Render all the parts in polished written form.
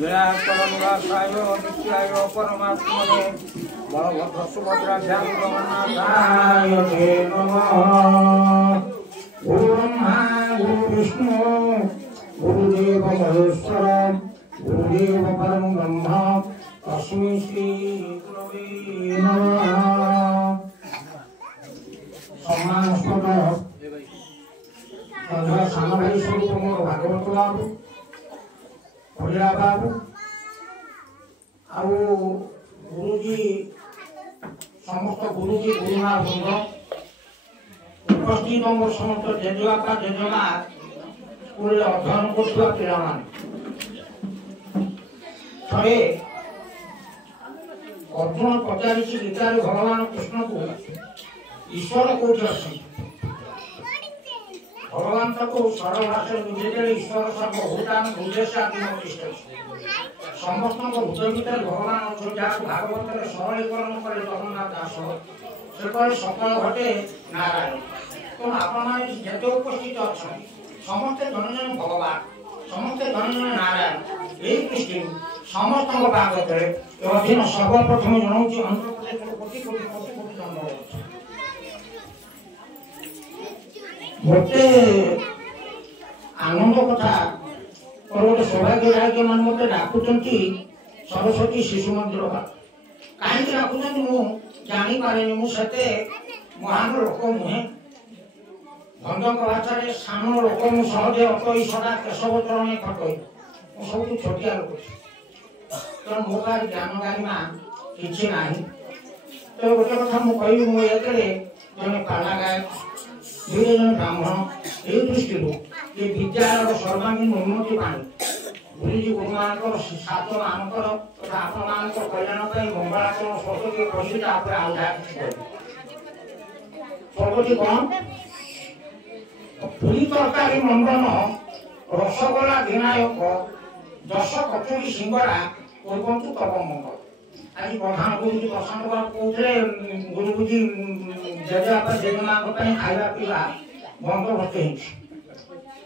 विराटकरनिवासाय नित्याय परमात्मने बलभद्र सुभद्राभ्यां जगन्नाथाय ते नमः। गुरु ब्रह्मा गुरु विष्णु गुरुदेव महेश्वर गुरुदेव परम ब्रह्म तस्मै श्री गुरवे नमः। सम्मानस्पद सान भाई स्वरूप मोर भागवत बाबू भैया बाबू आउ गुरुजी समस्त गुरुजी गुरुमा वृंद उपस्थित मोर समस्त जेजेबापा जेजेमा स्कूल अध्ययन कर थे अर्जुन पचारि गीतार भगवान कृष्ण को ईश्वर कौटी अच्छे भगवान तक सरल भाषा बुझे ईश्वर सर्वभूतान बुझेसे आत्मनिष्ठ समस्त हृदय भर भगवान अच्छे जहाँ भागवत सरलीकरण करे जगन्नाथ दास से कहे सकल घटे नारायण तेणु आपते उपस्थित अच्छा समस्ते जन जन भगवान समस्ते जन जन नारायण यही दृष्टि समस्त बाबद अधीन सर्वप्रथम जनाऊँ आंध्र प्रदेश कोटि कोटि कोटि कोटि धन्यवाद मते आनंद कथा और गोटे सौभाग्य है कि मैंने मत डाकुंट सरस्वती शिशु मंदिर कहीं डाकुंट मु जापारे मुझे महान लोक नुहे भंजक भाषा सान लोक मु सहजे अटई सदा केशव चरण खटई सब छोटिया लोक तेणु मो पास ज्ञान गारिमा कि ना तो गोटे कथा मुझे मुझे जन पाला गायक दुई जन ब्राह्मण ये दृष्टि ये विद्यालय सर्वांगीन उन्नति गुरुजी गुरुमान छात्र मान तथा आपण कल्याण मंगलाचरण सरस्वती पढ़ी सरस्वती कौन पूरी तरकारी मंडन रसगोला विनायक दश कचोरी सिंगड़ा पूर्वंतु तब मंगल आज प्रधान गुरुजी प्रशांत बाबू कहते गुरुजी जेजेबापा जेजेमा खाଇବା ପିଇବା बंदोबस्त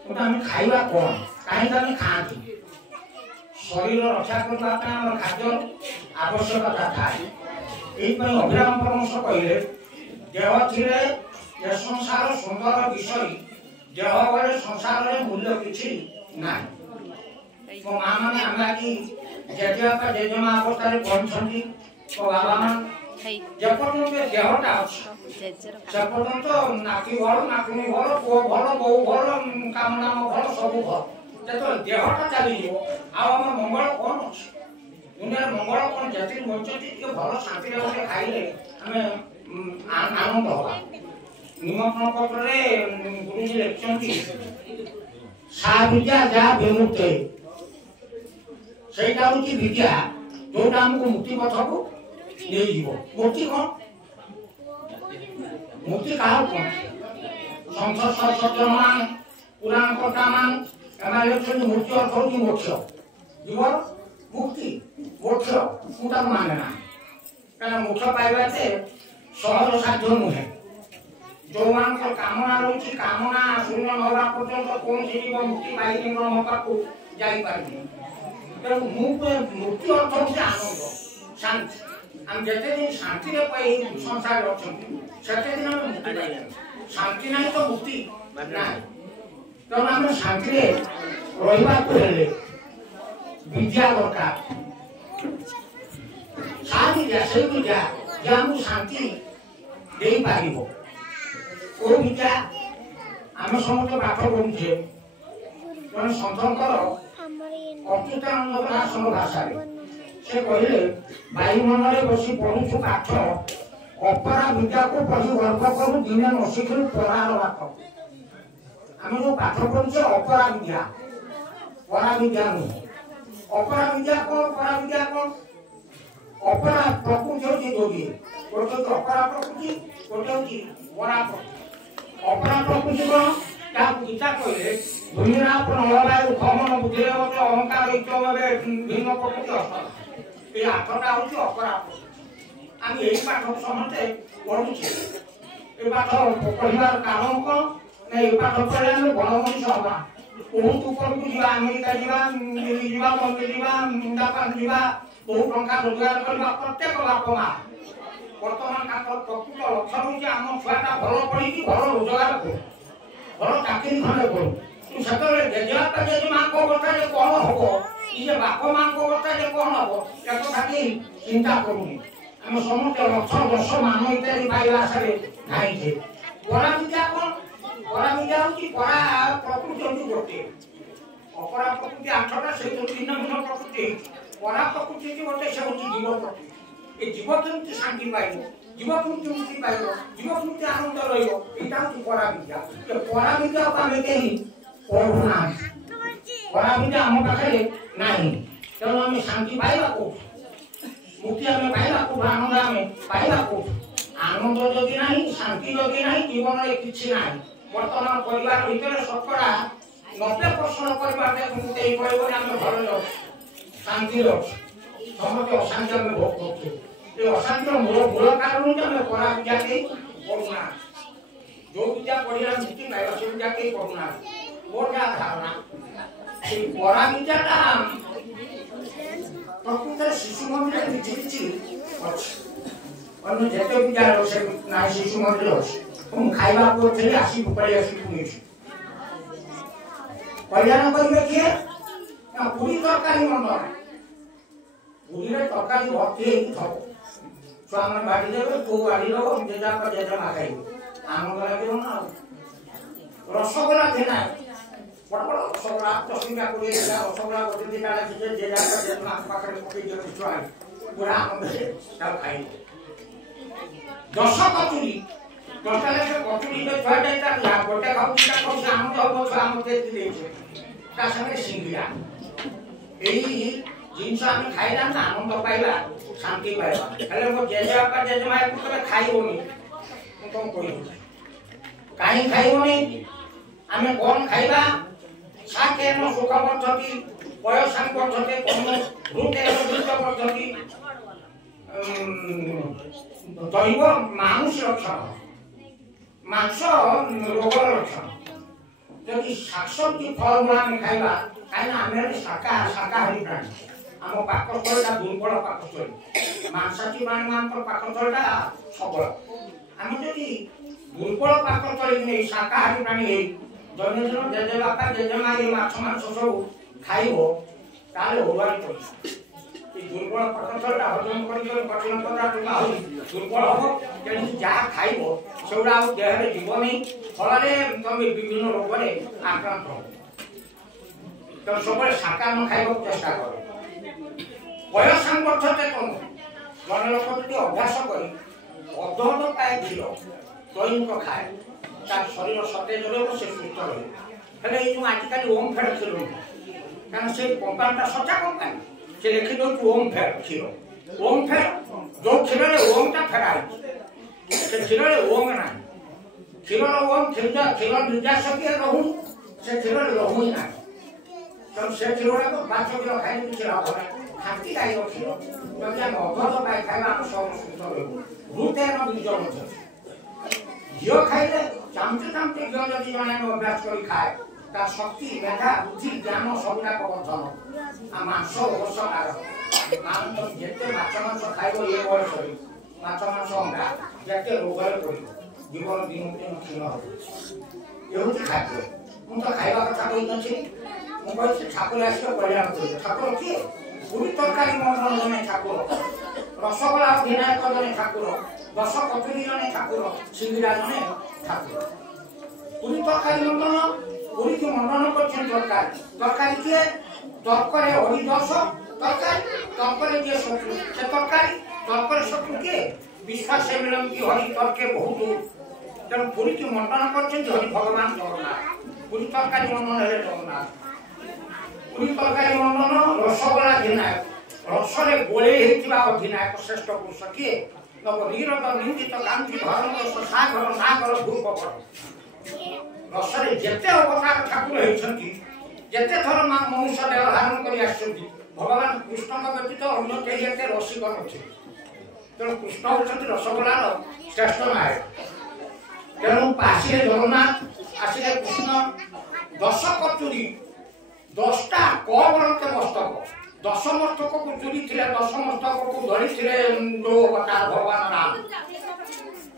होता खाଇବା कौन कहीं खाती शरीर रक्षा करने खाद्य आवश्यकता थाए अभिराम परमश कहले देह थिले संसार सुंदर विषय देह गले संसार मूल्य किसी ना मो माँ मैंने आम आज जेजेबापा जेजेमा अवस्था पहुंचती तो बाबा मान जेपर्यंत देहटा अच्छे से पर्यंत नाती भल नातुणी भल पुओ भल बो भल काम नाम भल सब भल जो देहटा चली आम मंगल कौन अच्छे दुनिया मंगल कौन जति बचती भल शांति खाइले आम आनंद हवा निमंत्रण पत्र गुरुजी लिखिं सा विद्या जहाँ विमुक्त से विद्या जोटा आमको मुक्ति पथ को मुक्ति कौन मुक्ति कहा कौन संसद सत्य मान पुराण कथा मान मुक्ति अर्थ हूँ मोक्ष जीवन मुक्ति मोक्ष मुझे माने ना क्या मोक्ष पाइबा से सहज साध्य नुहे जो मान कामना रही कामना शून्य नवा पर्यंत कौन सी जीव मुक्ति पाई ब्रह्म पाक जापारे तेणु मुक्ति अर्थ हूँ आनंद शांति हम जिते दिन शांति संसार अच्छा से दिन आम मुक्ति पाइबा शांति ना तो मुक्ति ना तेणु आम शांति रहा विद्या दरकार सा विद्या से विद्या जहाँ आमको शांति दे पार वो विद्या आम समस्त पाठ पढ़ुचे जन सतंकर अच्युतानंद दासर भाषा से कहले वायुमंडल बसी पढ़ुछु पाठ अपरा विद्या को पढ़ी गर्व करू दिने न शिखिलु परार बात आम जो पाठ पढ़ुचे अपरा विद्या परा विद्या नुह अपरा विद्या कौन परा विद्या कौन अपरा प्रकृति होती जोगी गोटे अपरा प्रकृति गोटे हूँ परा प्रकृति अपरा प्रकृति कौन क्या गीता कहले दुनिया नलवायु खमन बुद्धि अहंकार भिन्न प्रकृति अस्त ये आठटा हूँ अपरा आम यही पाठ समस्ते पढ़ुचे ये पाठ पढ़ार कारण कौन ना ये पाठ पढ़े आम बड़ मनीष हवा बहुत ऊपर को जीवा अमेरिका जीवा दिल्ली जीवा बॉम्बे जीवा जापान जीवा बहुत टंका रोजगार करबा प्रत्येक बाप मां वर्तमान का प्रकृत लक्ष्य होची आम छुआटा भल पड़ी भल रोजगार करू भल चाकरी खंडे करू तू सतरे जेजेबापा जेजेमा को कथा जे कोन हबो ये बाप मां को कथा जे कोन हबो एक थाकी चिंता करूनी हम समस्त लक्ष्य दश मान इत्यादि पाइला आशा नाही छे परा विद्या होची परा प्रकृति होची गोटे अपरा प्रकृति आठटा से तो तीन भिन्न प्रकृति परा प्रकृति की गोटे से होची जीव प्रकृति ए जीव केमति शांति पाइबो जीव केमति मुक्ति पाइबो जीव केमति आनंद रहिबो एटा होची परा विद्या ए परा विद्या पामे केही पढुना परा विद्या हम पाखरे नाही तेणु हम शांति पाइबा को मुक्ति हम पाइबा को आनंद हम पाइबा को आनंद जदि नाही शांति जदि नाही जीवन रे किछि नाही वर्तमान परिवार भीतर शतकड़ा 90% परिवार देखते परिवार आम घर शांति समस्त अशांति आम भोग कर अशांति मूल कारण आम परा विद्या के पढ़ुना जो विद्या पढ़ा मुक्ति पाइबा से विद्या के पढ़ुना मोर क्या धारणा परा विद्या प्रकृत शिशु मंदिर किसी अन्य जेते विद्या ना शिशु मंदिर अच्छे तुम खाइबा को चली आसी पड़े आसी पुनी कल्याण करिवे किए ना पूरी तरकारी मंडल पूरी रे तरकारी भर्ती थब छुआ मन बाड़ी देबे को बाड़ी रो जेजा पर जेजा मा खाइबो आनंद लागिरो ना रसगोला देना बड़ बड़ रसगोला 10 टका को देला रसगोला गोटे दिन आला जेजा पर जेजा मा पाखरे पकई जे छुआ पूरा आनंद से सब खाइबो दश कचुरी टोटल से कचुरी जो छुआ जाता गोटे खाउटा को आनंद हो छुआ मते दिले ता संगे सिंगिया एई जिनस हम खाइला ना आनंद पाइला शांति पाइला हेले मो जेजेबापा जेजेमा को तबे खाइबोनी कोन कोइ काई खाइबोनी आमे कोन खाइबा साके न सुख पद्धति बयसान पद्धति कोन रुटे रुट पद्धति दैव मानुष लक्षण मांस रोगर लक्षण जदि शाकसब्जी फलमूल आम खाइबा कहीं आम शाकाहारी प्राणी आम पाकस्थल दुर्बल पाकस्थल मांसाची प्राणी मान पाकस्थल सबल आम जदि दुर्बल पाकस्थल नहीं शाकाहारी प्राणी दैनंदिन जेजेबापा जेजेमा ये माछ मांस सब खाइब ताले होबारी पड़े दुर्बल पाकस्थल हजम कर कठिन पदार्थ दुर्बल हम तेणु जहाँ खाइब सेगुड़ा देह जीवन फल तुम विभिन्न रोग आक्रांत हो तो सब शाका न खाइबा चेष्टा कर बयसान पद्धति कौन जन लोक जो अभ्यास कर अधहत पाए क्षीर दैनिक खाए तार शरीर सतेज रही से सुस्थ रही जो आजिकल ओम फेड क्षीर कारण से कंपानीटा सचा कंपानी से लिखि दो ओम फेड क्षीर ओम फेड जो क्षीर ओमटा फेराई से क्षीर ओम ना क्षीर ओम क्षीर निर्यास किए रहू से क्षीर रहू ना तो से क्षीर को 5 किलो खाई किसी लाभ ना खाती गाई क्षीर जब हम अधहत पाए खाइबा हम सब सुस्थ रहू रुटे न बीज घी खाइले चामचे चामचे घी जदि जने अभ्यास कर खाए ता शक्ति मेधा बुद्धि ज्ञान सबटा प्रवर्धन आ मांस अवश्य कारक जेते माछ मांस खाइब ये बयस माछ मांस अंडा जेते रोगरे पड़े जीवन दिन दिन क्षीण हो ये खाद्य मुझे खाइबा कथा कही मुझे ठाकुर आसिक कल्याण कर ठाकुर किए पूरी तरकारी मंडल जने ठाकुर रसगोला विनायक जने ठाकुर दश कचुरी जने ठाकुर सिंगिरा जने ठाकुर पूरी तरकारी मंडल पूरी की मंडन कर तरकारी किए तर्करे हरि 10 तरकारी तर्करे दिए शत्रु से तरकारी तर्करे शत्रु किए विश्वास से मिलन की हरि तर्के बहुत तेणु पूरी की मंडन कर हरि भगवान जगन्नाथ पूरी तरकारी मंडन है जगन्नाथ पूरी तरकारी मंडन रसगोला विनायक रसरे गोले अधिनायक श्रेष्ठ पुरुष किए नीरद निंदित कांति धर्म सागर नागर धूप रसरे जेते अवतार ठाकुर होती जेते थर मनुष्य देह धारण कर भगवान कृष्ण व्यतीत अन्य कहीं एत रसिक नथे तेणु कृष्ण होती रसगोलार श्रेष्ठ नायक तेणु आसिले जगन्नाथ आसिले कृष्ण दश कचुरी 10टा कबरते मस्तक 10 मस्तक को चुरी थिले 10 मस्तक को धरी थिले जो अवतार भगवान राम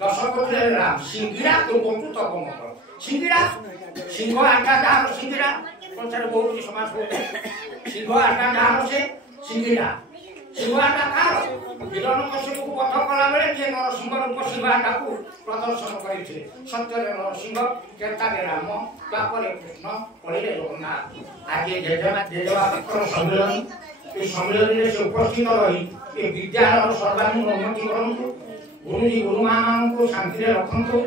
10 कचुरी राम सिंगिरा तो बंतु तप मंत्र सिंगिरा सिंह आटा दार सिंगिरा पंचर बहुत समाज होते सिंह आटा दार से सिंगिरा सिंह आटा कार विलन कश्यप को पथ कला बेले जे नरसिंह रूप सिंह आटा को प्रदर्शन करिथिले सत्य नरसिंह केतारे राम तापरे कृष्ण पड़े जगन्नाथ आज जेजवा सम्मेलन ये सम्मेलन में से उपस्थित रही ये विद्यालय सर्वांगीण उन्नति करंतु गुरुजी गुरुमान को शांति रखंतु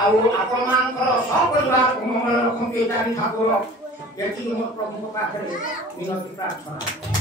आउ आपण मानकर सपरिवार मंगल रखंतु एतारी ठाकुर एति मोर प्रभु पाखरे विनती प्रार्थना।